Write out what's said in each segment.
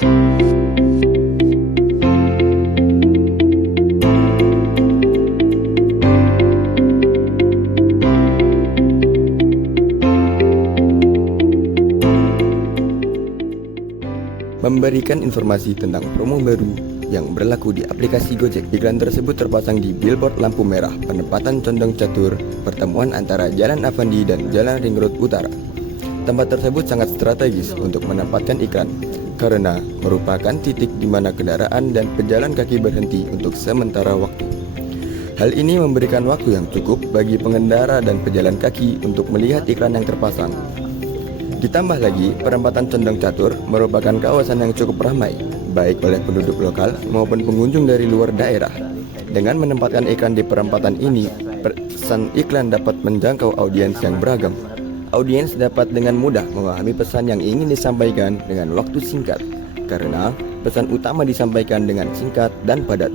Memberikan informasi tentang promo baru yang berlaku di aplikasi Gojek. Iklan tersebut terpasang di billboard lampu merah penempatan Condong Catur, pertemuan antara Jalan Avandi dan Jalan Ring Road Utara. Tempat tersebut sangat strategis untuk menempatkan iklan karena merupakan titik di mana kendaraan dan pejalan kaki berhenti untuk sementara waktu. Hal ini memberikan waktu yang cukup bagi pengendara dan pejalan kaki untuk melihat iklan yang terpasang. Ditambah lagi, perempatan Condong Catur merupakan kawasan yang cukup ramai, baik oleh penduduk lokal maupun pengunjung dari luar daerah. Dengan menempatkan iklan di perempatan ini, pesan iklan dapat menjangkau audiens yang beragam. Audiens dapat dengan mudah memahami pesan yang ingin disampaikan dengan waktu singkat, karena pesan utama disampaikan dengan singkat dan padat.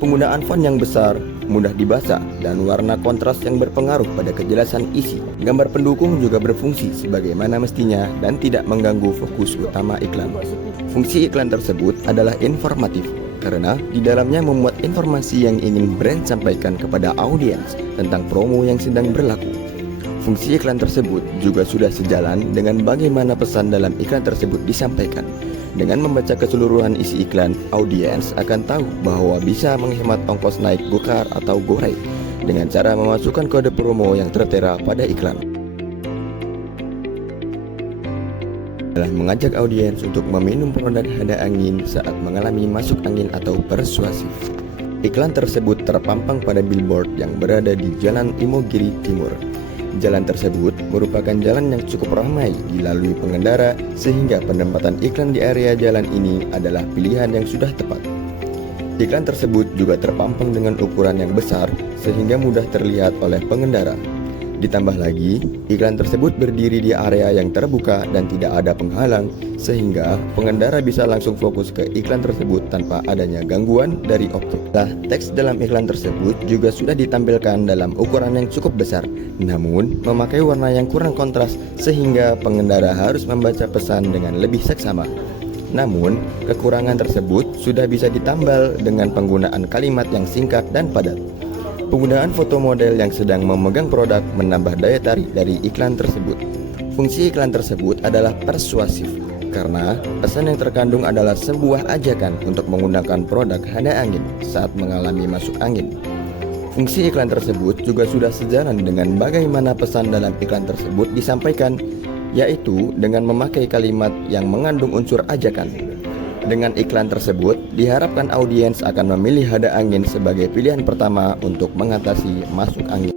Penggunaan font yang besar, mudah dibaca, dan warna kontras yang berpengaruh pada kejelasan isi. Gambar pendukung juga berfungsi sebagaimana mestinya dan tidak mengganggu fokus utama iklan. Fungsi iklan tersebut adalah informatif karena di dalamnya memuat informasi yang ingin brand sampaikan kepada audiens tentang promo yang sedang berlaku. Fungsi iklan tersebut juga sudah sejalan dengan bagaimana pesan dalam iklan tersebut disampaikan. Dengan membaca keseluruhan isi iklan, audiens akan tahu bahwa bisa menghemat ongkos naik gokar atau GoRide dengan cara memasukkan kode promo yang tertera pada iklan. Adalah mengajak audiens untuk meminum produk hada angin saat mengalami masuk angin atau persuasif. Iklan tersebut terpampang pada billboard yang berada di Jalan Imogiri Timur. Jalan tersebut merupakan jalan yang cukup ramai dilalui pengendara sehingga penempatan iklan di area jalan ini adalah pilihan yang sudah tepat. Iklan tersebut juga terpampang dengan ukuran yang besar sehingga mudah terlihat oleh pengendara. Ditambah lagi, iklan tersebut berdiri di area yang terbuka dan tidak ada penghalang sehingga pengendara bisa langsung fokus ke iklan tersebut tanpa adanya gangguan dari objek. Teks dalam iklan tersebut juga sudah ditampilkan dalam ukuran yang cukup besar, namun memakai warna yang kurang kontras sehingga pengendara harus membaca pesan dengan lebih seksama. Namun, kekurangan tersebut sudah bisa ditambal dengan penggunaan kalimat yang singkat dan padat. Penggunaan foto model yang sedang memegang produk menambah daya tarik dari iklan tersebut. Fungsi iklan tersebut adalah persuasif karena pesan yang terkandung adalah sebuah ajakan untuk menggunakan produk hada angin saat mengalami masuk angin. Fungsi iklan tersebut juga sudah sejalan dengan bagaimana pesan dalam iklan tersebut disampaikan, yaitu dengan memakai kalimat yang mengandung unsur ajakan. Dengan iklan tersebut, diharapkan audiens akan memilih hada angin sebagai pilihan pertama untuk mengatasi masuk angin.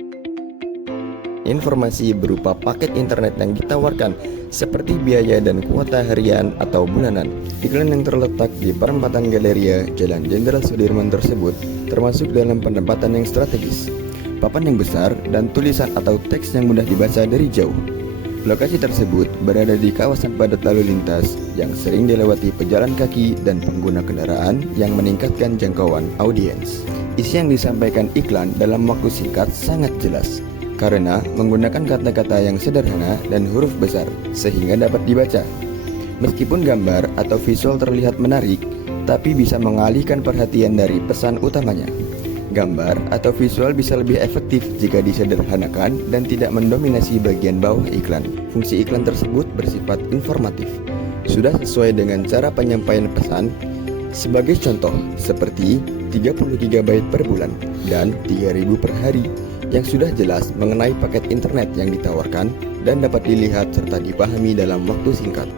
Informasi berupa paket internet yang ditawarkan seperti biaya dan kuota harian atau bulanan. Iklan yang terletak di perempatan Galeria Jalan Jenderal Sudirman tersebut termasuk dalam penempatan yang strategis, papan yang besar, dan tulisan atau teks yang mudah dibaca dari jauh. Lokasi tersebut berada di kawasan padat lalu lintas yang sering dilewati pejalan kaki dan pengguna kendaraan yang meningkatkan jangkauan audiens. Isi yang disampaikan iklan dalam waktu singkat sangat jelas karena menggunakan kata-kata yang sederhana dan huruf besar sehingga dapat dibaca. Meskipun gambar atau visual terlihat menarik, tapi bisa mengalihkan perhatian dari pesan utamanya. Gambar atau visual bisa lebih efektif jika disederhanakan dan tidak mendominasi bagian bawah iklan. Fungsi iklan tersebut bersifat informatif, sudah sesuai dengan cara penyampaian pesan. Sebagai contoh, seperti 30 GB per bulan dan 3.000 per hari, yang sudah jelas mengenai paket internet yang ditawarkan dan dapat dilihat serta dipahami dalam waktu singkat.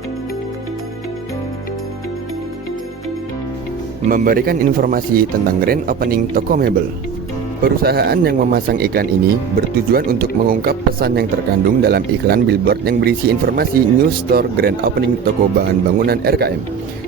Memberikan informasi tentang grand opening toko mebel. Perusahaan yang memasang iklan ini bertujuan untuk mengungkap pesan yang terkandung dalam iklan billboard yang berisi informasi new store grand opening toko bahan bangunan RKM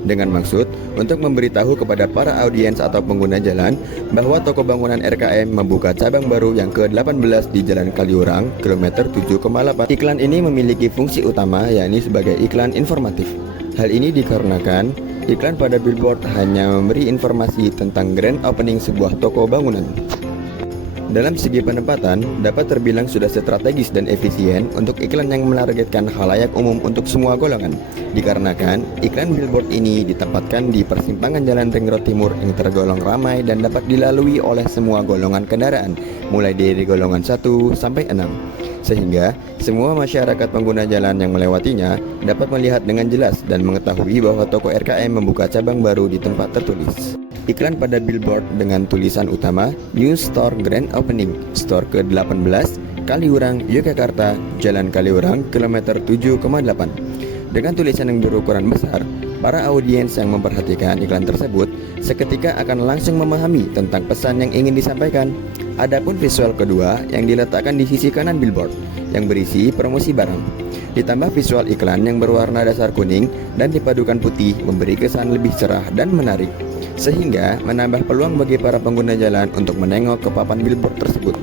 dengan maksud untuk memberitahu kepada para audiens atau pengguna jalan bahwa toko bangunan RKM membuka cabang baru yang ke-18 di Jalan Kaliurang, kilometer 7,8. Iklan ini memiliki fungsi utama yakni sebagai iklan informatif. Hal ini dikarenakan iklan pada billboard hanya memberi informasi tentang grand opening sebuah toko bangunan. Dalam segi penempatan, dapat terbilang sudah strategis dan efisien untuk iklan yang menargetkan khalayak umum untuk semua golongan. Dikarenakan, iklan billboard ini ditempatkan di persimpangan Jalan Ring Road Timur yang tergolong ramai dan dapat dilalui oleh semua golongan kendaraan, mulai dari golongan 1 sampai 6. Sehingga, semua masyarakat pengguna jalan yang melewatinya dapat melihat dengan jelas dan mengetahui bahwa toko RKM membuka cabang baru di tempat tertulis. Iklan pada billboard dengan tulisan utama New Store Grand Opening, Store ke-18, Kaliurang, Yogyakarta, Jalan Kaliurang, kilometer 7,8. Dengan tulisan yang berukuran besar, para audiens yang memperhatikan iklan tersebut seketika akan langsung memahami tentang pesan yang ingin disampaikan. Adapun visual kedua yang diletakkan di sisi kanan billboard yang berisi promosi barang. Ditambah visual iklan yang berwarna dasar kuning dan dipadukan putih memberi kesan lebih cerah dan menarik, sehingga menambah peluang bagi para pengguna jalan untuk menengok ke papan billboard tersebut.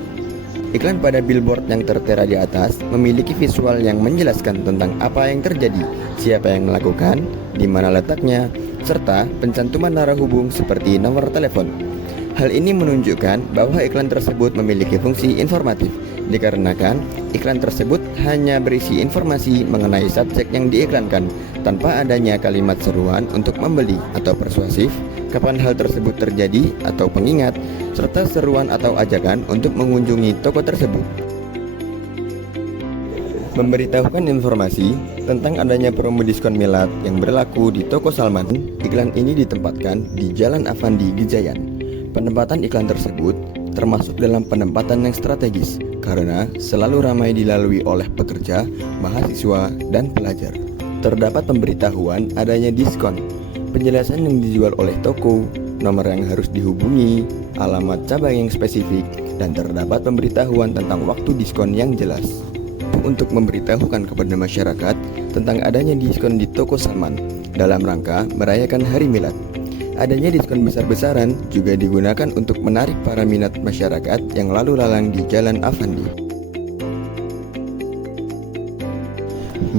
Iklan pada billboard yang tertera di atas memiliki visual yang menjelaskan tentang apa yang terjadi, siapa yang melakukan, di mana letaknya, serta pencantuman arah hubung seperti nomor telepon. Hal ini menunjukkan bahwa iklan tersebut memiliki fungsi informatif, dikarenakan iklan tersebut hanya berisi informasi mengenai subjek yang diiklankan, tanpa adanya kalimat seruan untuk membeli atau persuasif, kapan hal tersebut terjadi atau pengingat, serta seruan atau ajakan untuk mengunjungi toko tersebut. Memberitahukan informasi tentang adanya promo diskon milad yang berlaku di toko Salman. Iklan ini ditempatkan di Jalan Avandi Gejayan. Penempatan iklan tersebut termasuk dalam penempatan yang strategis karena selalu ramai dilalui oleh pekerja, mahasiswa, dan pelajar. Terdapat pemberitahuan adanya diskon, penjelasan yang dijual oleh toko, nomor yang harus dihubungi, alamat cabang yang spesifik, dan terdapat pemberitahuan tentang waktu diskon yang jelas. Untuk memberitahukan kepada masyarakat tentang adanya diskon di toko Salman dalam rangka merayakan Hari Milad. Adanya diskon besar-besaran juga digunakan untuk menarik para minat masyarakat yang lalu lalang di Jalan Avandi.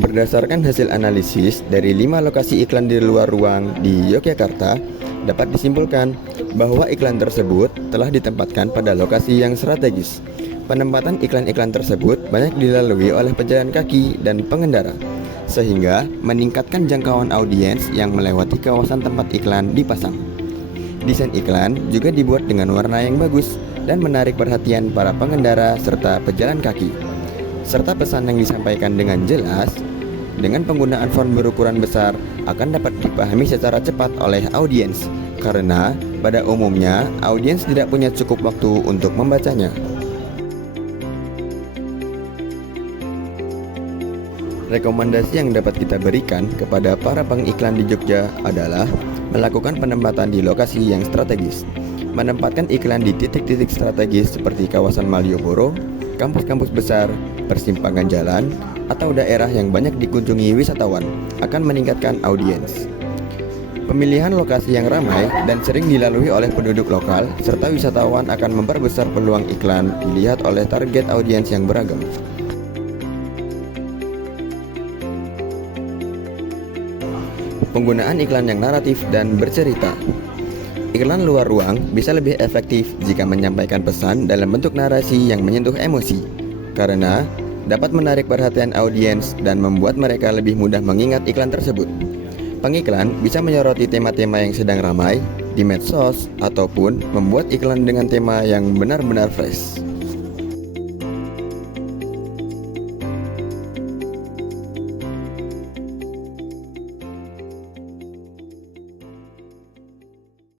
Berdasarkan hasil analisis dari 5 lokasi iklan di luar ruang di Yogyakarta, dapat disimpulkan bahwa iklan tersebut telah ditempatkan pada lokasi yang strategis. Penempatan iklan-iklan tersebut banyak dilalui oleh pejalan kaki dan pengendara, sehingga meningkatkan jangkauan audiens yang melewati kawasan tempat iklan dipasang. Desain iklan juga dibuat dengan warna yang bagus dan menarik perhatian para pengendara serta pejalan kaki, serta pesan yang disampaikan dengan jelas. Dengan penggunaan font berukuran besar akan dapat dipahami secara cepat oleh audiens, karena pada umumnya audiens tidak punya cukup waktu untuk membacanya. Rekomendasi yang dapat kita berikan kepada para pengiklan di Jogja adalah melakukan penempatan di lokasi yang strategis, menempatkan iklan di titik-titik strategis seperti kawasan Malioboro, kampus-kampus besar, persimpangan jalan, atau daerah yang banyak dikunjungi wisatawan akan meningkatkan audiens. Pemilihan lokasi yang ramai dan sering dilalui oleh penduduk lokal serta wisatawan akan memperbesar peluang iklan dilihat oleh target audiens yang beragam. Penggunaan iklan yang naratif dan bercerita. Iklan luar ruang bisa lebih efektif jika menyampaikan pesan dalam bentuk narasi yang menyentuh emosi, karena dapat menarik perhatian audiens dan membuat mereka lebih mudah mengingat iklan tersebut. Pengiklan bisa menyoroti tema-tema yang sedang ramai di medsos ataupun membuat iklan dengan tema yang benar-benar fresh.